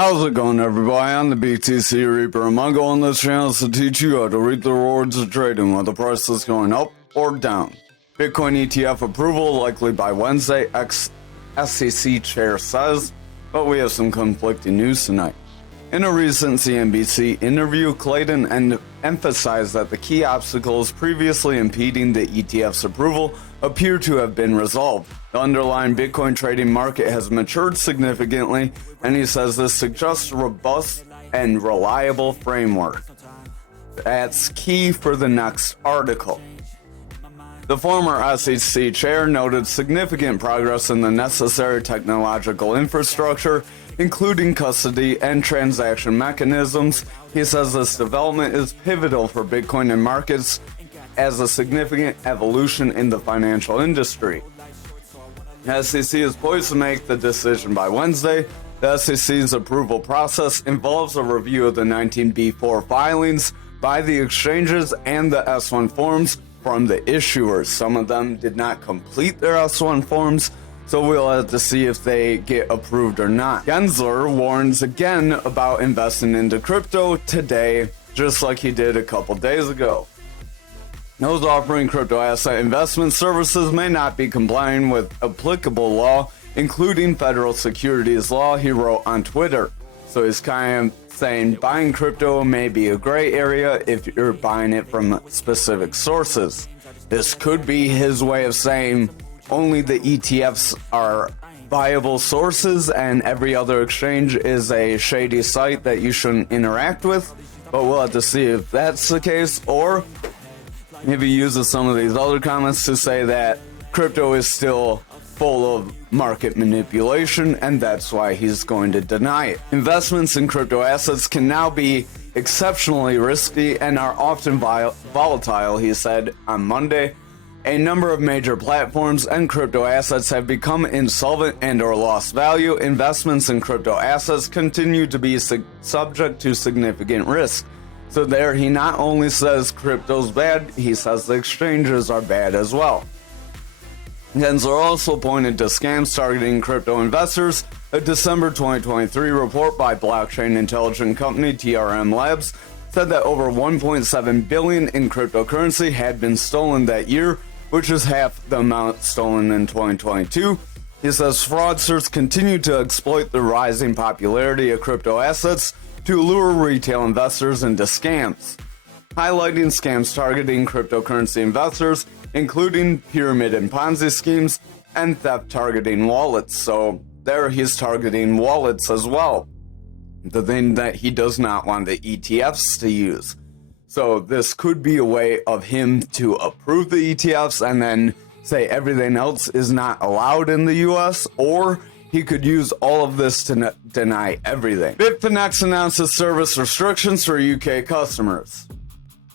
How's it going, everybody? I'm the BTC Reaper, and my goal on this channel is to teach you how to reap the rewards of trading while the price is going up or down. Bitcoin ETF approval likely by Wednesday, SEC chair says, but we have some conflicting news tonight. In a recent CNBC interview, Clayton emphasized that the key obstacles previously impeding the ETF's approval appear to have been resolved. The underlying Bitcoin trading market has matured significantly, and he says this suggests a robust and reliable framework. That's key for the next article. The former SEC chair noted significant progress in the necessary technological infrastructure, including custody and transaction mechanisms. He says this development is pivotal for Bitcoin and markets as a significant evolution in the financial industry. The SEC is poised to make the decision by Wednesday. The SEC's approval process involves a review of the 19B4 filings by the exchanges and the S1 forms from the issuers. Some of them did not complete their S1 forms, so we'll have to see if they get approved or not. Gensler warns again about investing into crypto today, just like he did a couple days ago. Those offering crypto asset investment services may not be complying with applicable law, including federal securities law, he wrote on Twitter. So he's kind of saying buying crypto may be a gray area if you're buying it from specific sources. This could be his way of saying only the ETFs are viable sources and every other exchange is a shady site that you shouldn't interact with. But we'll have to see if that's the case, or maybe uses some of these other comments to say that crypto is still full of market manipulation, and that's why he's going to deny it. Investments in crypto assets can now be exceptionally risky and are often volatile, he said on Monday. A number of major platforms and crypto assets have become insolvent and or lost value. Investments in crypto assets continue to be subject to significant risk. So there, he not only says crypto's bad, he says the exchanges are bad as well. Gensler also pointed to scams targeting crypto investors. A December 2023 report by blockchain intelligence company TRM Labs said that over 1.7 billion in cryptocurrency had been stolen that year, which is half the amount stolen in 2022. He says fraudsters continue to exploit the rising popularity of crypto assets to lure retail investors into scams, highlighting scams targeting cryptocurrency investors, including pyramid and Ponzi schemes, and theft targeting wallets. So there he's targeting wallets as well, the thing that he does not want the ETFs to use. So this could be a way of him to approve the ETFs and then say everything else is not allowed in the US, or he could use all of this to deny everything. Bitfinex announces service restrictions for UK customers.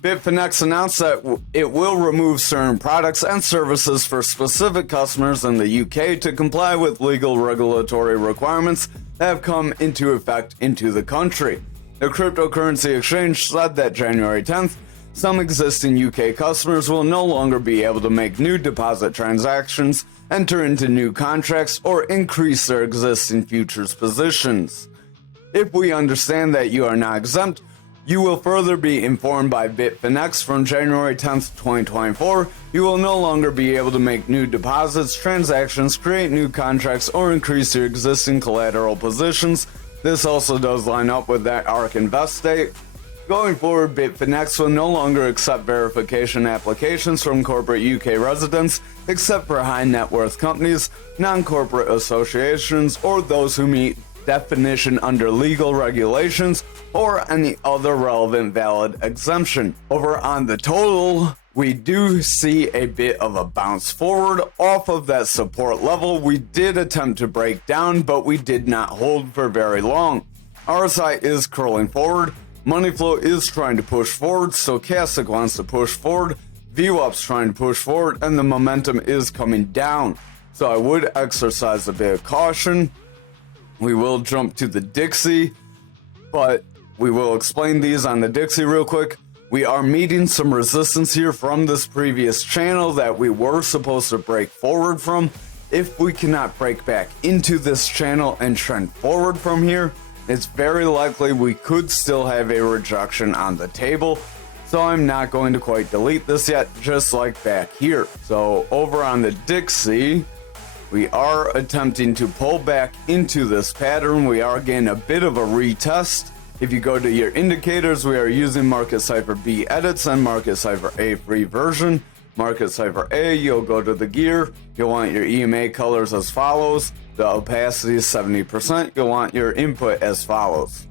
Bitfinex announced that it will remove certain products and services for specific customers in the UK to comply with legal regulatory requirements that have come into effect into the country. The cryptocurrency exchange said that January 10th, some existing UK customers will no longer be able to make new deposit transactions, enter into new contracts, or increase their existing futures positions. If we understand that you are not exempt, you will further be informed by Bitfinex from January 10th, 2024. You will no longer be able to make new deposits, transactions, create new contracts, or increase your existing collateral positions. This also does line up with that ARK Invest date. Going forward, Bitfinex will no longer accept verification applications from corporate UK residents, except for high net worth companies, non-corporate associations, or those who meet definition under legal regulations, or any other relevant valid exemption. Over on the total, we do see a bit of a bounce forward off of that support level. We did attempt to break down, but we did not hold for very long. RSI is curling forward. Money flow is trying to push forward. Stochastic wants to push forward. VWAP's trying to push forward, and the momentum is coming down. So I would exercise a bit of caution. We will jump to the Dixie, but we will explain these on the Dixie real quick. We are meeting some resistance here from this previous channel that we were supposed to break forward from. If we cannot break back into this channel and trend forward from here, it's very likely we could still have a rejection on the table. So I'm not going to quite delete this yet, just like back here. So over on the Dixie, we are attempting to pull back into this pattern. We are getting a bit of a retest. If you go to your indicators, we are using Market Cipher B edits and Market Cipher A free version. Market Cipher A, you'll go to the gear. You'll want your EMA colors as follows. The opacity is 70%. You'll want your input as follows.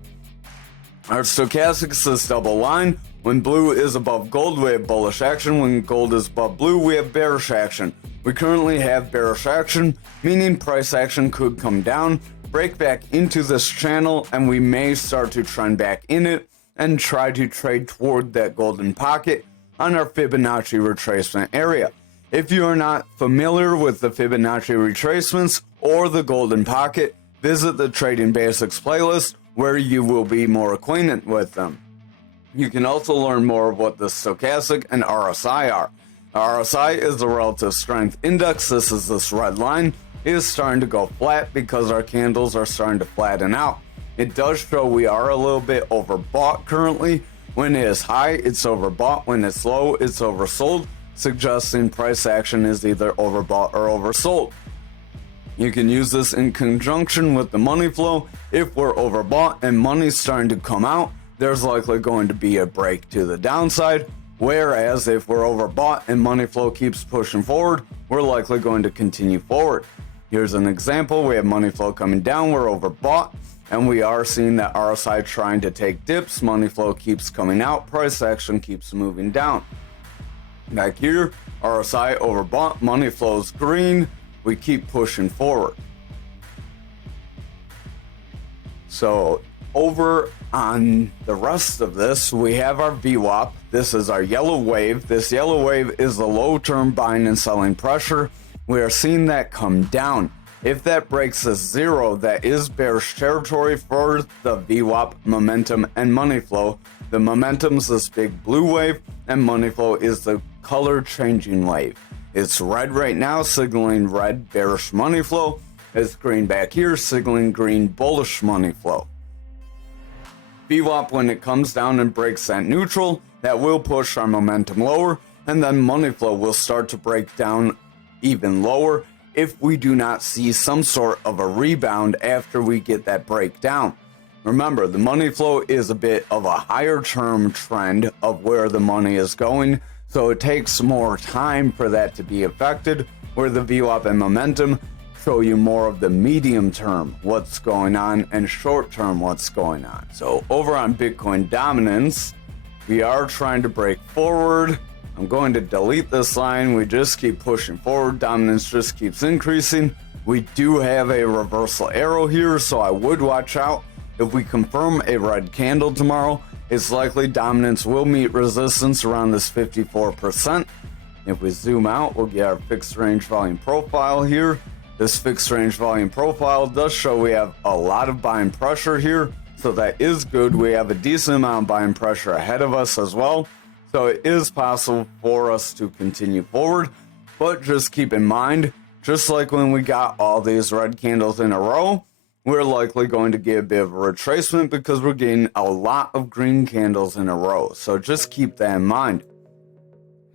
Our stochastics is double line. When blue is above gold, we have bullish action. When gold is above blue, we have bearish action. We currently have bearish action, meaning price action could come down, break back into this channel, and we may start to trend back in it and try to trade toward that golden pocket on our Fibonacci retracement area. If you are not familiar with the Fibonacci retracements or the golden pocket, visit the Trading Basics playlist where you will be more acquainted with them. You can also learn more of what the stochastic and RSI are. RSI is the relative strength index. This is this red line. It is starting to go flat because our candles are starting to flatten out. It does show we are a little bit overbought currently. When it is high, it's overbought. When it's low, it's oversold, suggesting price action is either overbought or oversold. You can use this in conjunction with the money flow. If we're overbought and money's starting to come out, there's likely going to be a break to the downside. Whereas if we're overbought and money flow keeps pushing forward, we're likely going to continue forward. Here's an example. We have money flow coming down, we're overbought, and we are seeing that RSI trying to take dips. Money flow keeps coming out, price action keeps moving down. Back here, RSI overbought, money flows green, we keep pushing forward. So over on the rest of this, we have our VWAP. This is our yellow wave. This yellow wave is the low-term buying and selling pressure. We are seeing that come down. If that breaks the zero, that is bearish territory for the VWAP, momentum, and money flow. The momentum's this big blue wave, and money flow is the color changing wave. It's red right now, signaling red bearish money flow. It's green back here, signaling green bullish money flow. VWAP, when it comes down and breaks that neutral, that will push our momentum lower, and then money flow will start to break down even lower if we do not see some sort of a rebound after we get that breakdown. Remember, the money flow is a bit of a higher term trend of where the money is going, so it takes more time for that to be affected, where the VWAP and momentum show you more of the medium term what's going on and short term what's going on. So over on Bitcoin dominance, we are trying to break forward. I'm going to delete this line. We just keep pushing forward. Dominance just keeps increasing. We do have a reversal arrow here, so I would watch out. If we confirm a red candle tomorrow, it's likely dominance will meet resistance around this 54%. If we zoom out, we'll get our fixed range volume profile here. This fixed range volume profile does show we have a lot of buying pressure here, so that is good. We have a decent amount of buying pressure ahead of us as well, so it is possible for us to continue forward. But just keep in mind, just like when we got all these red candles in a row, we're likely going to get a bit of a retracement because we're getting a lot of green candles in a row. So just keep that in mind.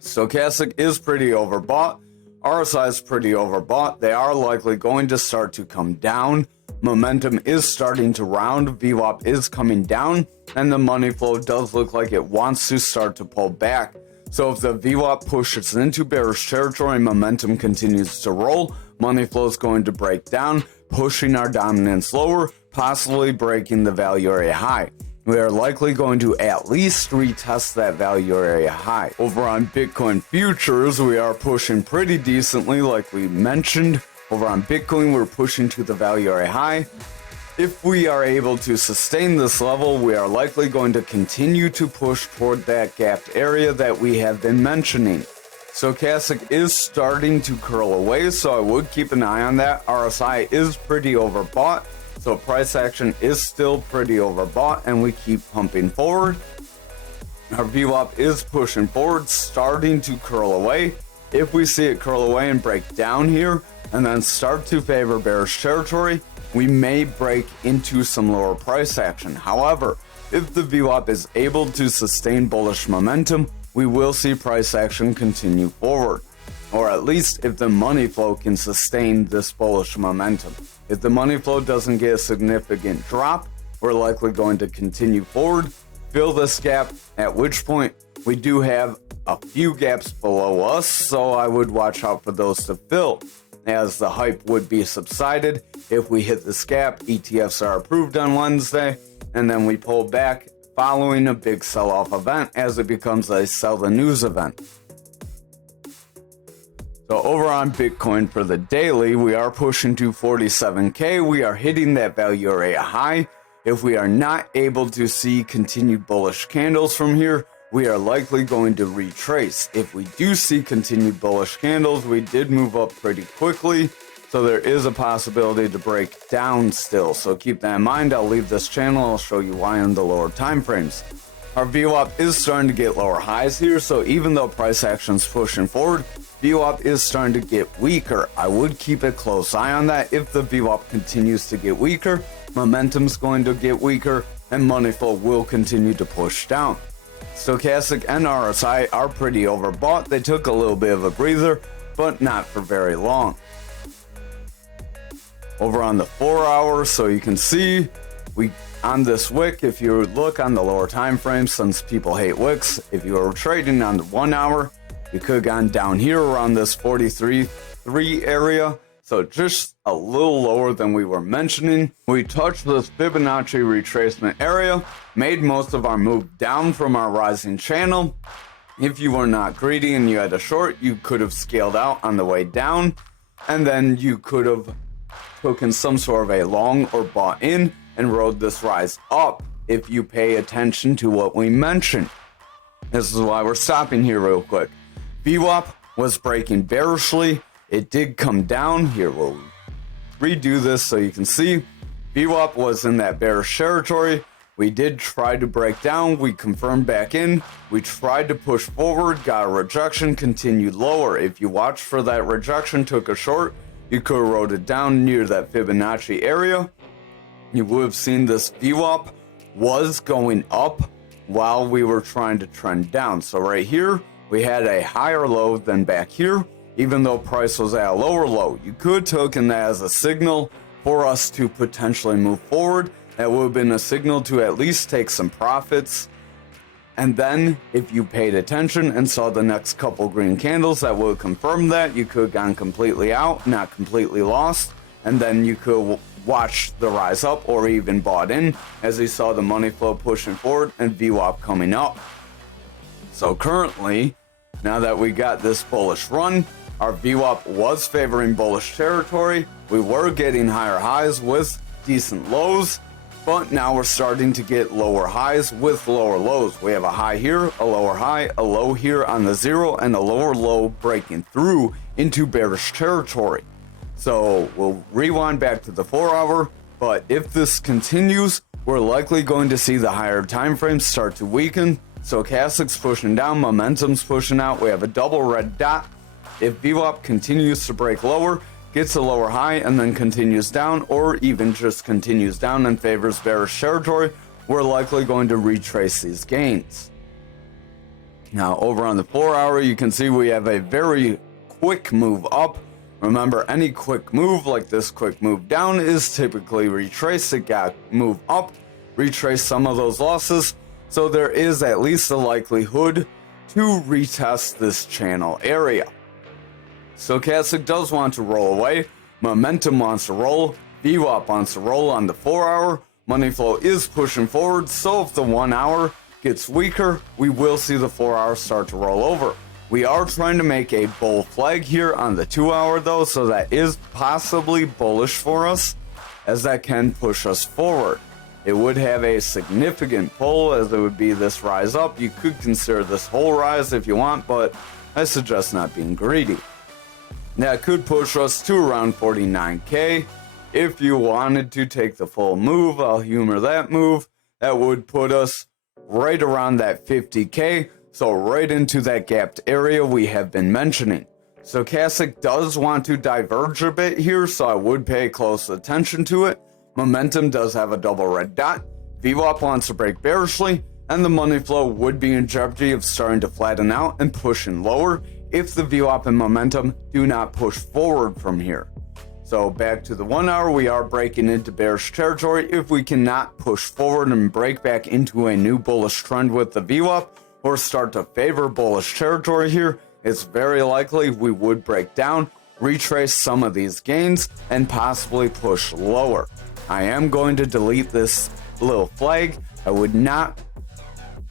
Stochastic is pretty overbought. RSI is pretty overbought. They are likely going to start to come down. Momentum is starting to round. VWAP is coming down. And the money flow does look like it wants to start to pull back. So if the VWAP pushes into bearish territory and momentum continues to roll, money flow is going to break down, pushing our dominance lower, possibly breaking the value area high. We are likely going to at least retest that value area high. Over on Bitcoin futures, we are pushing pretty decently like we mentioned. Over on Bitcoin, we're pushing to the value area high. If we are able to sustain this level, we are likely going to continue to push toward that gapped area that we have been mentioning. Stochastic is starting to curl away, so I would keep an eye on that. RSI is pretty overbought, so price action is still pretty overbought, and we keep pumping forward. Our VWAP is pushing forward, starting to curl away. If we see it curl away and break down here, and then start to favor bearish territory, we may break into some lower price action. However, if the VWAP is able to sustain bullish momentum, we will see price action continue forward. Or at least if the money flow can sustain this bullish momentum. If the money flow doesn't get a significant drop, we're likely going to continue forward, fill this gap, at which point we do have a few gaps below us, so I would watch out for those to fill, as the hype would be subsided. If we hit this gap, ETFs are approved on Wednesday, and then we pull back following a big sell-off event as it becomes a sell the news event. So over on Bitcoin for the daily, we are pushing to 47K. We are hitting that value area high. If we are not able to see continued bullish candles from here, we are likely going to retrace. If we do see continued bullish candles, we did move up pretty quickly, so there is a possibility to break down still. So keep that in mind. I'll leave this channel. I'll show you why on the lower time frames. Our VWAP is starting to get lower highs here, so even though price action's pushing forward, VWAP is starting to get weaker. I would keep a close eye on that. If the VWAP continues to get weaker, momentum's going to get weaker, and money flow will continue to push down. Stochastic and RSI are pretty overbought. They took a little bit of a breather, but not for very long. Over on the 4 hour, so you can see on this wick, if you look on the lower time frame, since people hate wicks, if you are trading on the 1 hour, you could have gone down here around this 43.3 area. So just a little lower than we were mentioning. We touched this Fibonacci retracement area, made most of our move down from our rising channel. If you were not greedy and you had a short, you could have scaled out on the way down, and then you could have taken some sort of a long or bought in and rode this rise up if you pay attention to what we mentioned. This is why we're stopping here real quick. VWAP was breaking bearishly. It did come down. Here, we'll redo this so you can see. VWAP was in that bearish territory. We did try to break down. We confirmed back in. We tried to push forward, got a rejection, continued lower. If you watched for that rejection, took a short, you could have rode it down near that Fibonacci area. You would have seen this VWAP was going up while we were trying to trend down. So right here, we had a higher low than back here, even though price was at a lower low. You could have taken that as a signal for us to potentially move forward. That would have been a signal to at least take some profits. And then if you paid attention and saw the next couple green candles, that would confirm that. You could have gone completely out, not completely lost. And then you could watch the rise up or even bought in as you saw the money flow pushing forward and VWAP coming up. So currently, now that we got this bullish run, our VWAP was favoring bullish territory. We were getting higher highs with decent lows, but now we're starting to get lower highs with lower lows. We have a high here, a lower high, a low here on the 0, and a lower low breaking through into bearish territory. So we'll rewind back to the 4 hour, but if this continues, we're likely going to see the higher time frames start to weaken. Stochastic's pushing down, momentum's pushing out. We have a double red dot. If VWAP continues to break lower, gets a lower high, and then continues down, or even just continues down and favors bearish territory, we're likely going to retrace these gains. Now, over on the 4 hour, you can see we have a very quick move up. Remember, any quick move like this quick move down is typically retraced. It got move up, retrace some of those losses. So there is at least a likelihood to retest this channel area. Stochastic does want to roll away. Momentum wants to roll. VWAP wants to roll on the 4 hour. Money flow is pushing forward. So if the 1 hour gets weaker, we will see the 4 hour start to roll over. We are trying to make a bull flag here on the 2 hour though, so that is possibly bullish for us, as that can push us forward. It would have a significant pull, as it would be this rise up. You could consider this whole rise if you want, but I suggest not being greedy. That could push us to around 49K. If you wanted to take the full move, I'll humor that move. That would put us right around that 50K. So right into that gapped area we have been mentioning. Stochastic does want to diverge a bit here, so I would pay close attention to it. Momentum does have a double red dot. VWAP wants to break bearishly, and the money flow would be in jeopardy of starting to flatten out and pushing lower if the VWAP and momentum do not push forward from here. So back to the 1 hour, we are breaking into bearish territory. If we cannot push forward and break back into a new bullish trend with the VWAP or start to favor bullish territory here, it's very likely we would break down, retrace some of these gains, and possibly push lower. I am going to delete this little flag. I would not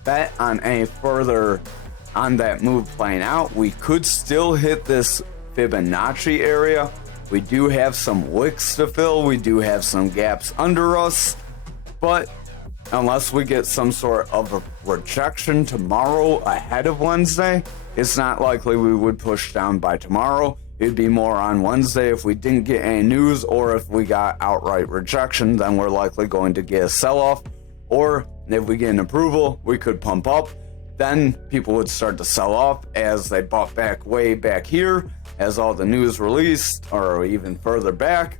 bet on any further on that move playing out. We could still hit this Fibonacci area. We do have some wicks to fill. We do have some gaps under us. But unless we get some sort of a rejection tomorrow ahead of Wednesday, it's not likely we would push down by tomorrow. It'd be more on Wednesday if we didn't get any news, or if we got outright rejection, then we're likely going to get a sell-off. Or if we get an approval, we could pump up. Then people would start to sell off as they bought back way back here, as all the news released, or even further back.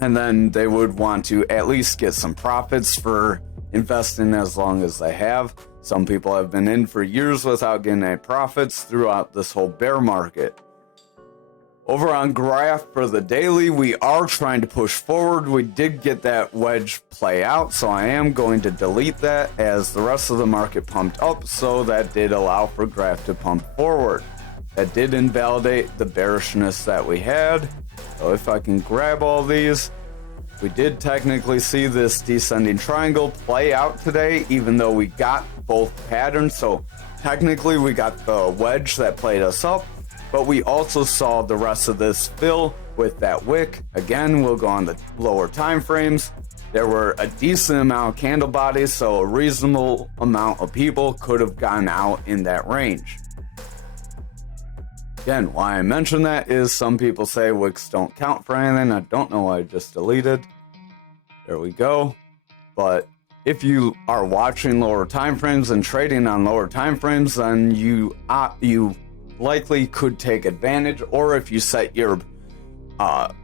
And then they would want to at least get some profits for investing as long as they have. Some people have been in for years without getting any profits throughout this whole bear market. Over on graph for the daily, we are trying to push forward. We did get that wedge play out, so I am going to delete that as the rest of the market pumped up, so that did allow for graph to pump forward. That did invalidate the bearishness that we had. So if I can grab all these, we did technically see this descending triangle play out today, even though we got both patterns. So technically we got the wedge that played us up, but we also saw the rest of this fill with that wick. Again, we'll go on the lower time frames. There were a decent amount of candle bodies, so a reasonable amount of people could have gone out in that range. Again, why I mention that is some people say wicks don't count for anything. I don't know why I just deleted. There we go. But if you are watching lower time frames and trading on lower time frames, then you likely could take advantage. Or if you set your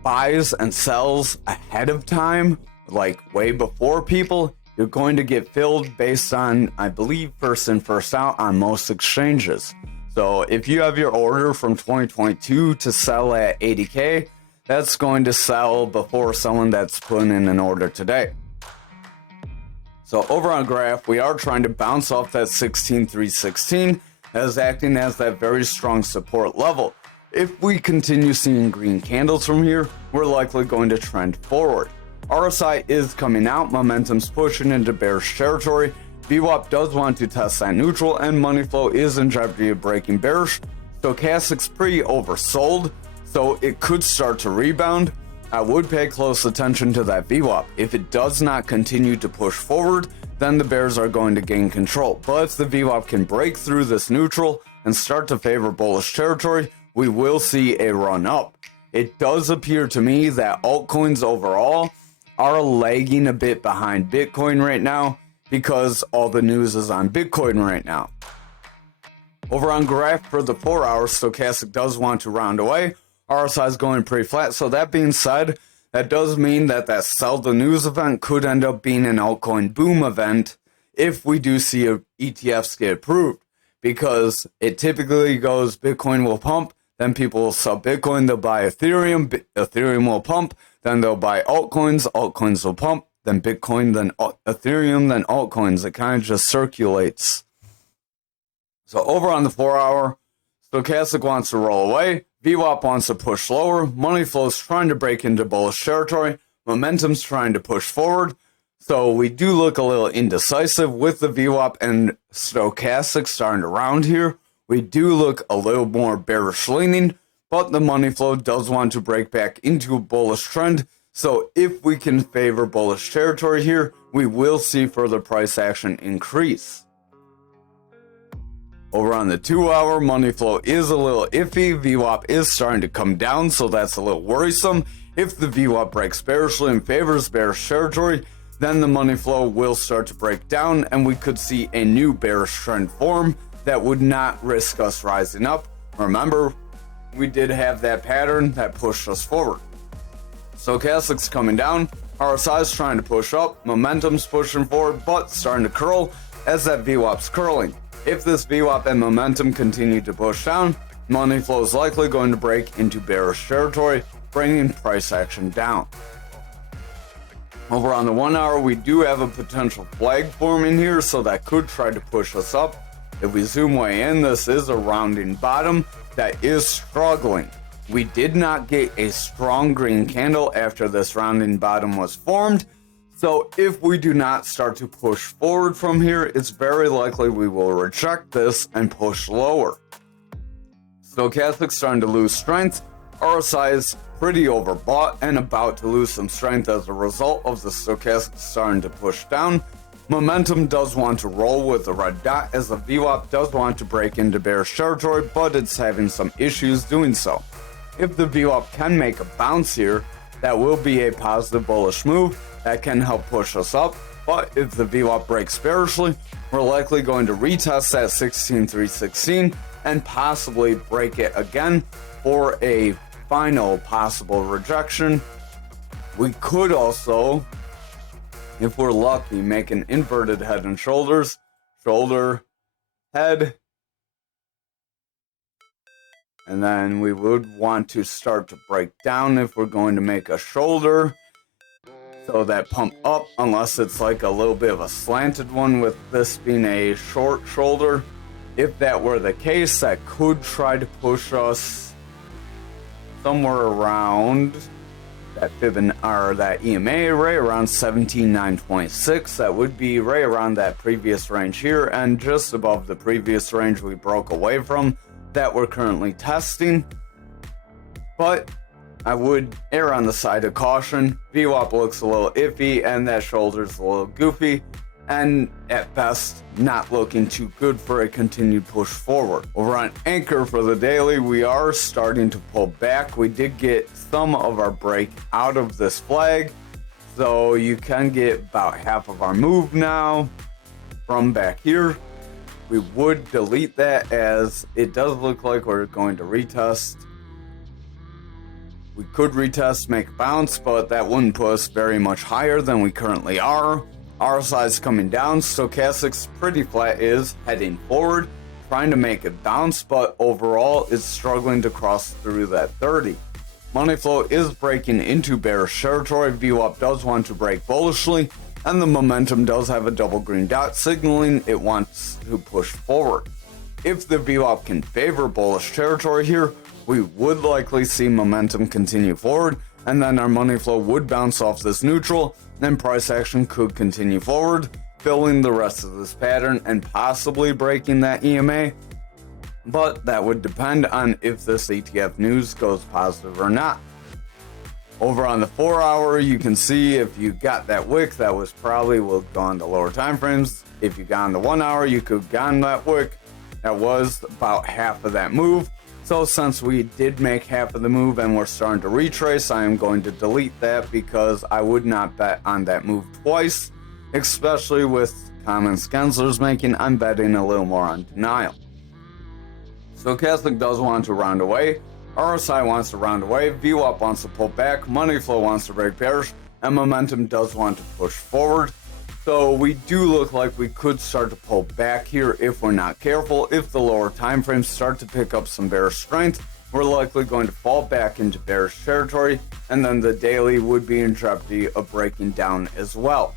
buys and sells ahead of time, like way before people, you're going to get filled based on, I believe, first in, first out on most exchanges. So if you have your order from 2022 to sell at 80K, that's going to sell before someone that's putting in an order today. So over on graph, we are trying to bounce off that 16,316 as acting as that very strong support level. If we continue seeing green candles from here, we're likely going to trend forward. RSI is coming out, momentum's pushing into bearish territory. VWAP does want to test that neutral, and money flow is in jeopardy of breaking bearish. Stochastic's pretty oversold, so it could start to rebound. I would pay close attention to that VWAP. If it does not continue to push forward, then the bears are going to gain control. But if the VWAP can break through this neutral and start to favor bullish territory, we will see a run up. It does appear to me that altcoins overall are lagging a bit behind Bitcoin right now, because all the news is on Bitcoin right now. Over on graph for the 4 hours, stochastic does want to round away. RSI is going pretty flat. So that being said, that does mean that sell the news event could end up being an altcoin boom event if we do see ETFs get approved, because it typically goes Bitcoin will pump, then people will sell Bitcoin, they'll buy Ethereum, Ethereum will pump, then they'll buy altcoins, altcoins will pump, then Bitcoin, then Ethereum, then altcoins. It kind of just circulates. So over on the 4 hour, stochastic wants to roll away. VWAP wants to push lower. Money flow's trying to break into bullish territory. Momentum's trying to push forward. So we do look a little indecisive with the VWAP and stochastic starting to round here. We do look a little more bearish leaning, but the money flow does want to break back into a bullish trend. So if we can favor bullish territory here, we will see further price action increase. Over on the 2 hour, money flow is a little iffy. VWAP is starting to come down, so that's a little worrisome. If the VWAP breaks bearishly and favors bearish territory, then the money flow will start to break down, and we could see a new bearish trend form that would not risk us rising up. Remember, we did have that pattern that pushed us forward. Stochastic's coming down, RSI's trying to push up, momentum's pushing forward, but starting to curl as that VWAP's curling. If this VWAP and momentum continue to push down, money flow is likely going to break into bearish territory, bringing price action down. Over on the 1 hour, we do have a potential flag forming here, so that could try to push us up. If we zoom way in, this is a rounding bottom that is struggling. We did not get a strong green candle after this rounding bottom was formed, so if we do not start to push forward from here, it's very likely we will reject this and push lower. Stochastic's starting to lose strength. RSI is pretty overbought and about to lose some strength as a result of the stochastic starting to push down. Momentum does want to roll with the red dot as the VWAP does want to break into bearish territory, but it's having some issues doing so. If the VWAP can make a bounce here, that will be a positive bullish move that can help push us up, but if the VWAP breaks bearishly, we're likely going to retest that 16,316 and possibly break it again for a final possible rejection. We could also, if we're lucky, make an inverted head and shoulders, shoulder, head, and then we would want to start to break down if we're going to make a shoulder. So that pump up, unless it's like a little bit of a slanted one with this being a short shoulder. If that were the case, that could try to push us somewhere around that that EMA right around 17,926. That would be right around that previous range here and just above the previous range we broke away from that we're currently testing. But I would err on the side of caution. VWAP looks a little iffy and that shoulder's a little goofy, and at best not looking too good for a continued push forward. Over on Ankr for the daily, we are starting to pull back. We did get some of our break out of this flag, so you can get about half of our move now from back here. We would delete that as it does look like we're going to retest. We could retest, make a bounce, but that wouldn't put us very much higher than we currently are. RSI is coming down, stochastic's pretty flat, is heading forward, trying to make it bounce, but overall it's struggling to cross through that 30. Money flow is breaking into bearish territory, VWAP does want to break bullishly, and the momentum does have a double green dot signaling it wants to push forward. If the VWAP can favor bullish territory here, we would likely see momentum continue forward, and then our money flow would bounce off this neutral, and price action could continue forward, filling the rest of this pattern and possibly breaking that EMA. But that would depend on if this ETF news goes positive or not. Over on the 4 hour, you can see if you got that wick, that was probably will go on the lower time frames. If you got on the 1 hour, you could have gotten that wick. That was about half of that move. So since we did make half of the move and we're starting to retrace, I am going to delete that because I would not bet on that move twice, especially with comments Gensler's making. I'm betting a little more on denial. Stochastic does want to round away, RSI wants to round away, VWAP wants to pull back, money flow wants to break bearish, and momentum does want to push forward. So we do look like we could start to pull back here if we're not careful. If the lower time frames start to pick up some bearish strength, we're likely going to fall back into bearish territory, and then the daily would be in jeopardy of breaking down as well.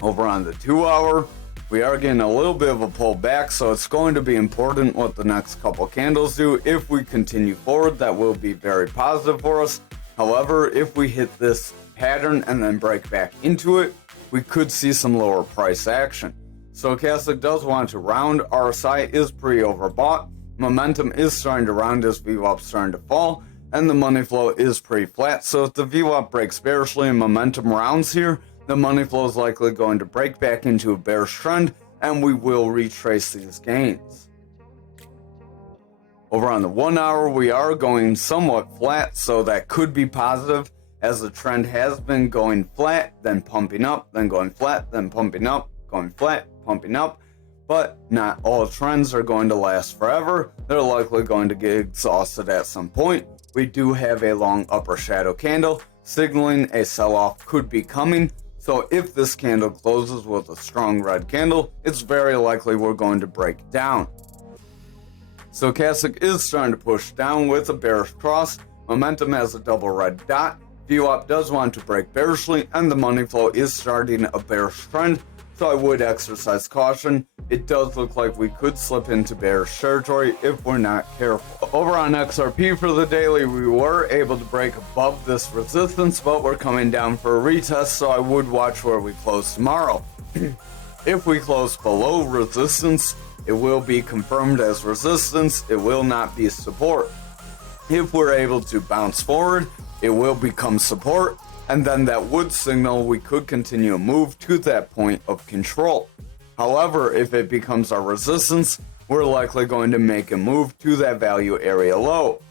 Over on the 2 hour, we are getting a little bit of a pullback, so it's going to be important what the next couple candles do. If we continue forward, that will be very positive for us. However, if we hit this pattern and then break back into it, we could see some lower price action. Stochastic does want to round, RSI is pretty overbought, momentum is starting to round as VWAP starting to fall, and the money flow is pretty flat. So if the VWAP breaks bearishly and momentum rounds here, the money flow is likely going to break back into a bearish trend, and we will retrace these gains. Over on the 1 hour, we are going somewhat flat, so that could be positive, as the trend has been going flat, then pumping up, then going flat, then pumping up, going flat, pumping up. but not all trends are going to last forever. They're likely going to get exhausted at some point. We do have a long upper shadow candle, signaling a sell-off could be coming. So if this candle closes with a strong red candle, it's very likely we're going to break down. Stochastic is starting to push down with a bearish cross. Momentum has a double red dot. VWAP does want to break bearishly, and the money flow is starting a bearish trend, so I would exercise caution. It does look like we could slip into bearish territory if we're not careful. Over on XRP for the daily, we were able to break above this resistance, but we're coming down for a retest, so I would watch where we close tomorrow. If we close below resistance, it will be confirmed as resistance. It will not be support. If we're able to bounce forward, it will become support, and then that would signal we could continue a move to that point of control. However, if it becomes our resistance, we're likely going to make a move to that value area low.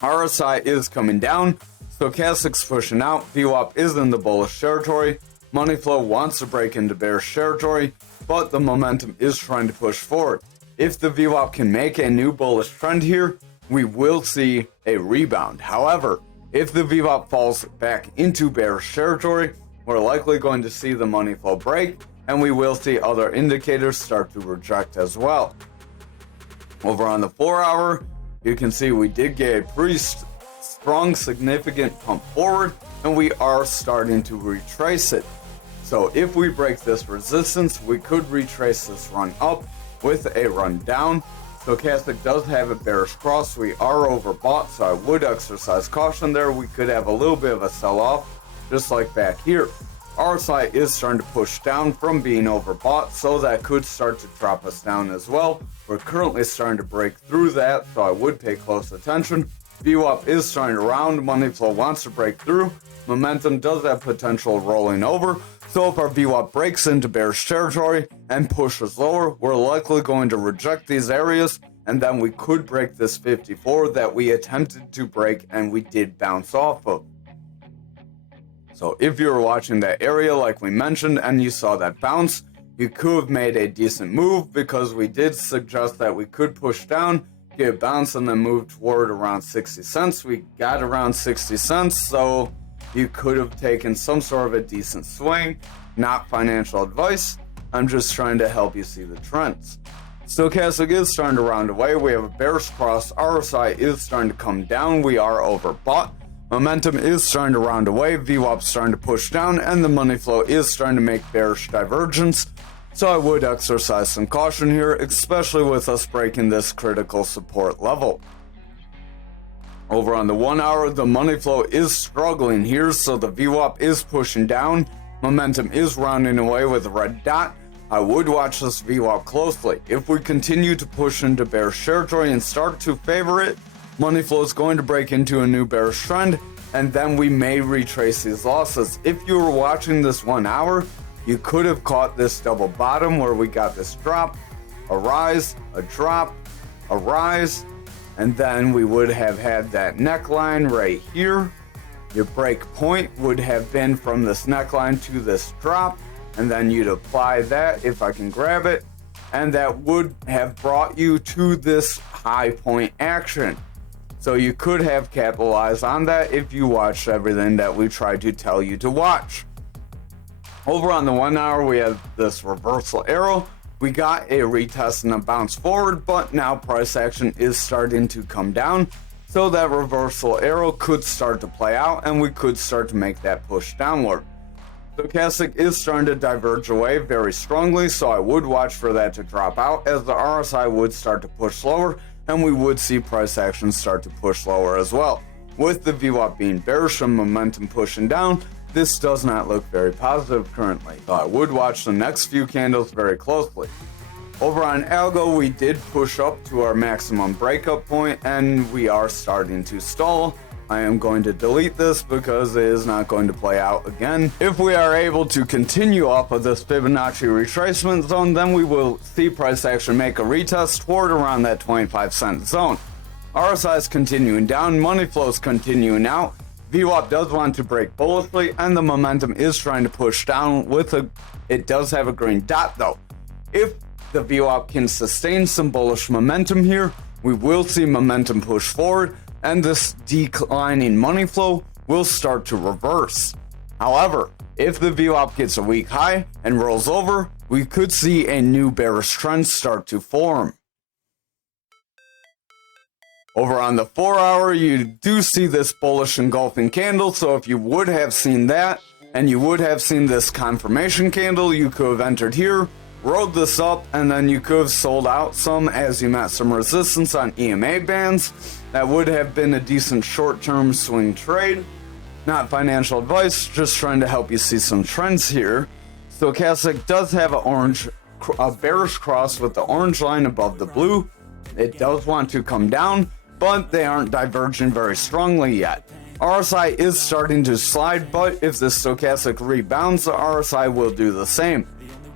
RSI is coming down, Stochastic's pushing out, VWAP is in the bullish territory, money flow wants to break into bearish territory, but the momentum is trying to push forward. If the VWAP can make a new bullish trend here, we will see a rebound. However, if the VWAP falls back into bearish territory, we're likely going to see the money flow break, and we will see other indicators start to reject as well. Over on the 4 hour, you can see we did get a pretty strong, significant pump forward, and we are starting to retrace it. So if we break this resistance, we could retrace this run up with a run down. Stochastic does have a bearish cross. We are overbought, so I would exercise caution there. We could have a little bit of a sell-off, just like back here. RSI is starting to push down from being overbought, so that could start to drop us down as well. We're currently starting to break through that, so I would pay close attention. VWAP is starting to round. Money flow wants to break through. Momentum does have potential rolling over. So if our VWAP breaks into bearish territory and pushes lower, we're likely going to reject these areas, and then we could break this 54 that we attempted to break and we did bounce off of. So if you were watching that area like we mentioned and you saw that bounce, you could have made a decent move because we did suggest that we could push down, get a bounce, and then move toward around 60 cents. We got around 60 cents, so you could have taken some sort of a decent swing. Not financial advice. I'm just trying to help you see the trends. Stochastic is starting to round away. We have a bearish cross. RSI is starting to come down. We are overbought. Momentum is starting to round away. VWAP starting to push down, and the money flow is starting to make bearish divergence. So I would exercise some caution here, especially with us breaking this critical support level. Over on the 1 hour, the money flow is struggling here, so the VWAP is pushing down. Momentum is rounding away with a red dot. I would watch this VWAP closely. If we continue to push into bearish territory and start to favor it, money flow is going to break into a new bearish trend, and then we may retrace these losses. If you were watching this 1 hour, you could have caught this double bottom where we got this drop, a rise, a drop, a rise, and then we would have had that neckline right here. Your break point would have been from this neckline to this drop, and then you'd apply that, if I can grab it, and that would have brought you to this high point action. So you could have capitalized on that if you watched everything that we tried to tell you to watch. Over on the 1 hour, we have this reversal arrow. We got a retest and a bounce forward, but now price action is starting to come down. So that reversal arrow could start to play out, and we could start to make that push downward. Stochastic is starting to diverge away very strongly, so I would watch for that to drop out, as the RSI would start to push lower, and we would see price action start to push lower as well. With the VWAP being bearish and momentum pushing down, this does not look very positive currently, so I would watch the next few candles very closely. Over on ALGO, we did push up to our maximum breakup point, and we are starting to stall. I am going to delete this because it is not going to play out again. If we are able to continue off of this Fibonacci retracement zone, then we will see price action make a retest toward around that 25-cent zone. RSI is continuing down, money flow is continuing out. VWAP does want to break bullishly, and the momentum is trying to push down with it does have a green dot though. If the VWAP can sustain some bullish momentum here, we will see momentum push forward, and this declining money flow will start to reverse. However, if the VWAP gets a weak high and rolls over, we could see a new bearish trend start to form. Over on the 4-hour, you do see this bullish engulfing candle, so if you would have seen that, and you would have seen this confirmation candle, you could have entered here, rode this up, and then you could have sold out some as you met some resistance on EMA bands. That would have been a decent short-term swing trade. Not financial advice, just trying to help you see some trends here. Stochastic does have a bearish cross with the orange line above the blue. It does want to come down, but they aren't diverging very strongly yet. RSI is starting to slide, but if the stochastic rebounds, the RSI will do the same.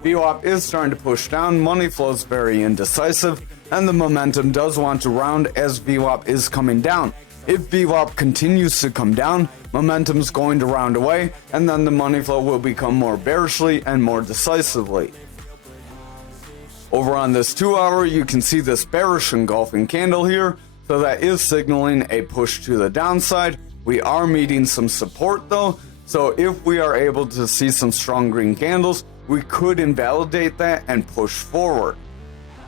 VWAP is starting to push down, money flow is very indecisive, and the momentum does want to round as VWAP is coming down. If VWAP continues to come down, momentum is going to round away, and then the money flow will become more bearishly and more decisively. Over on this 2-hour, you can see this bearish engulfing candle here, so that is signaling a push to the downside. We are meeting some support though, so if we are able to see some strong green candles, we could invalidate that and push forward.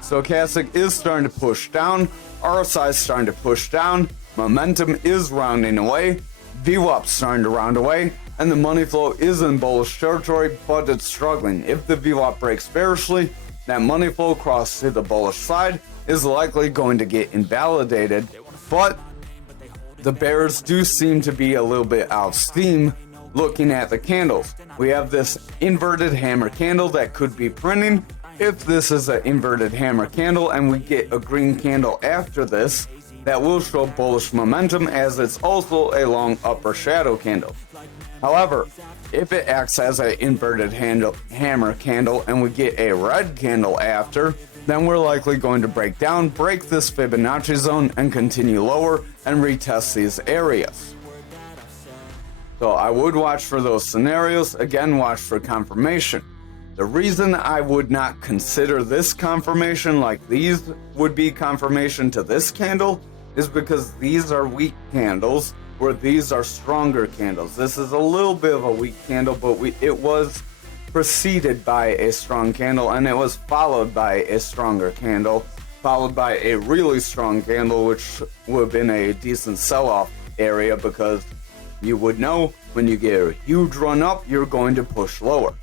Stochastic is starting to push down, RSI is starting to push down, momentum is rounding away, VWAP is starting to round away, and the money flow is in bullish territory, but it's struggling. If the VWAP breaks bearishly, that money flow across to the bullish side is likely going to get invalidated, but the bears do seem to be a little bit out of steam looking at the candles. We have this inverted hammer candle that could be printing. If this is an inverted hammer candle and we get a green candle after this, that will show bullish momentum as it's also a long upper shadow candle. However, if it acts as an inverted hammer candle and we get a red candle after, then we're likely going to break down, break this Fibonacci zone, and continue lower and retest these areas. So I would watch for those scenarios. Again, watch for confirmation. The reason I would not consider this confirmation like these would be confirmation to this candle is because these are weak candles where these are stronger candles. This is a little bit of a weak candle, but it was preceded by a strong candle, and it was followed by a stronger candle, followed by a really strong candle, which would have been a decent sell-off area because you would know when you get a huge run up, you're going to push lower.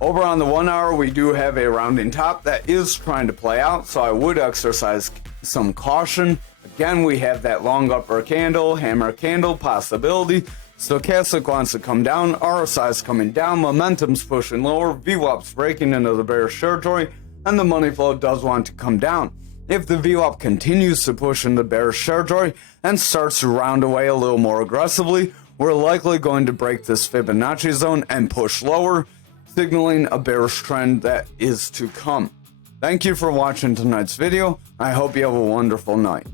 Over on the 1-hour, we do have a rounding top that is trying to play out, so I would exercise some caution. Again, we have that long upper candle, hammer candle possibility. Stochastic wants to come down, RSI is coming down, momentum's pushing lower, VWAP's breaking into the bearish territory, and the money flow does want to come down. If the VWAP continues to push into bearish territory and starts to round away a little more aggressively, we're likely going to break this Fibonacci zone and push lower, signaling a bearish trend that is to come. Thank you for watching tonight's video. I hope you have a wonderful night.